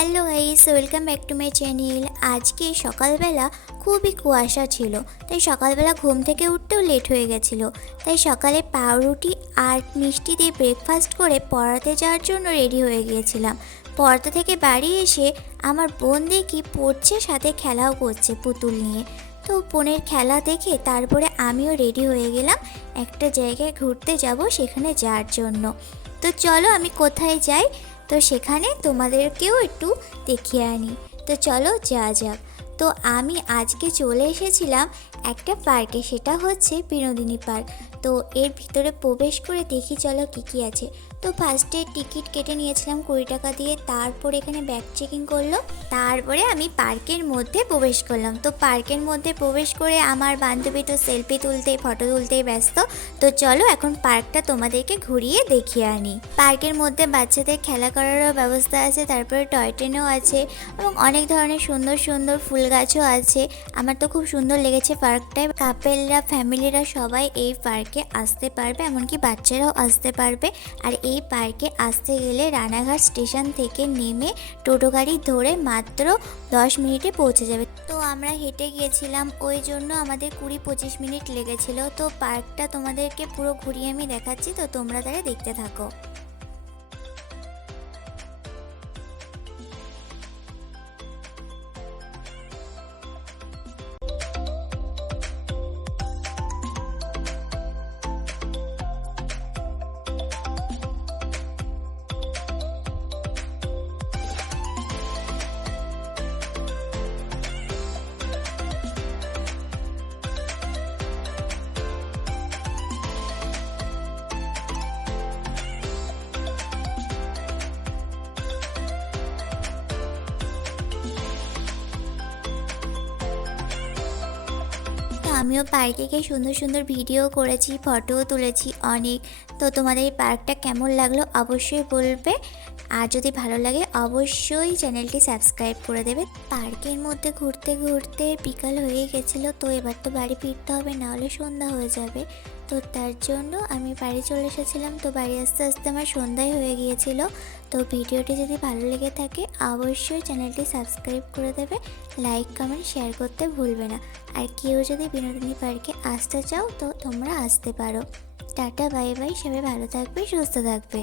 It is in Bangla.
Hello guys, welcome back to my channel. আজকে সকালবেলা খুবই কুয়াশা ছিল, তাই সকালবেলা ঘুম থেকে উঠতেও লেট হয়ে গেছিলো। তাই সকালে পাউরুটি আর মিষ্টি দিয়ে ব্রেকফাস্ট করে পড়াতে যাওয়ার জন্য রেডি হয়ে গিয়েছিলাম। পড়াতে থেকে বাড়ি এসে আমার বোন দেখি পড়ছে, সাথে খেলাও করছে পুতুল নিয়ে। তো বোনের খেলা দেখে তারপরে আমিও রেডি হয়ে গেলাম, একটা জায়গায় ঘুরতে যাব, সেখানে যাওয়ার জন্য। তো চলো আমি কোথায় যাই, তো সেখানে তোমাদেরকেও একটু দেখিয়ে আনি। তো চলো যাওয়া যাক। তো আমি আজকে চলে এসেছিলাম একটা পার্কে, সেটা হচ্ছে বিনোদিনী পার্ক। তো এর ভিতরে প্রবেশ করে দেখি চলো কী কী আছে। তো ফার্স্টে টিকিট কেটে নিয়েছিলাম 20 টাকা দিয়ে, তারপর এখানে ব্যাগ চেকিং করলো, তারপরে আমি পার্কের মধ্যে প্রবেশ করলাম। তো পার্কের মধ্যে প্রবেশ করে আমার বান্ধবী তো সেলফি তুলতে, ফটো তুলতেই ব্যস্ত। তো চলো এখন পার্কটা তোমাদেরকে ঘুরিয়ে দেখিয়ে আনি। পার্কের মধ্যে বাচ্চাদের খেলা করারও ব্যবস্থা আছে, তারপরে টয় ট্রেনও আছে এবং অনেক ধরনের সুন্দর সুন্দর ফুল গাছও আছে। আমার তো খুব সুন্দর লেগেছে পার্কটায়। কাপেলরা, ফ্যামিলিরা সবাই এই পার্কে আসতে পারবে, এমনকি বাচ্চারাও আসতে পারবে। আর এই পার্কে আসতে গেলে রানাঘাট স্টেশন থেকে নেমে টোটো গাড়ি ধরে মাত্র 10 মিনিটে পৌঁছে যাবে। তো আমরা হেঁটে গিয়েছিলাম, ওই জন্য আমাদের 20-25 মিনিট লেগেছিল। তো পার্কটা তোমাদেরকে পুরো ঘুরিয়ে আমি দেখাচ্ছি, তো তোমরা তারা দেখতে থাকো। আমিও পার্কে গিয়ে সুন্দর সুন্দর ভিডিও করেছি, ফটোও তুলেছি অনেক। তো তোমাদের এই পার্কটা কেমন লাগলো অবশ্যই বলবে, আর যদি ভালো লাগে অবশ্যই চ্যানেলটি সাবস্ক্রাইব করে দেবে। পার্কের মধ্যে ঘুরতে ঘুরতে বিকাল হয়ে গেছিলো, তো এবার তো বাড়ি ফিরতে হবে, না হলে সন্ধ্যা হয়ে যাবে। তো তার জন্য আমি বাড়ি চলে এসেছিলাম। তো বাড়ি আস্তে আস্তে আমার সন্ধ্যায় হয়ে গিয়েছিল। তো ভিডিওটি যদি ভালো লেগে থাকে অবশ্যই চ্যানেলটি সাবস্ক্রাইব করে দেবে, লাইক কমেন্ট শেয়ার করতে ভুলবে না। আর কেউ যদি বিনোদিনী পার্কে আসতে চাও তো তোমরা আসতে পারো। টাটা, বাই বাই, সবাই ভালো থাকবে, সুস্থ থাকবে।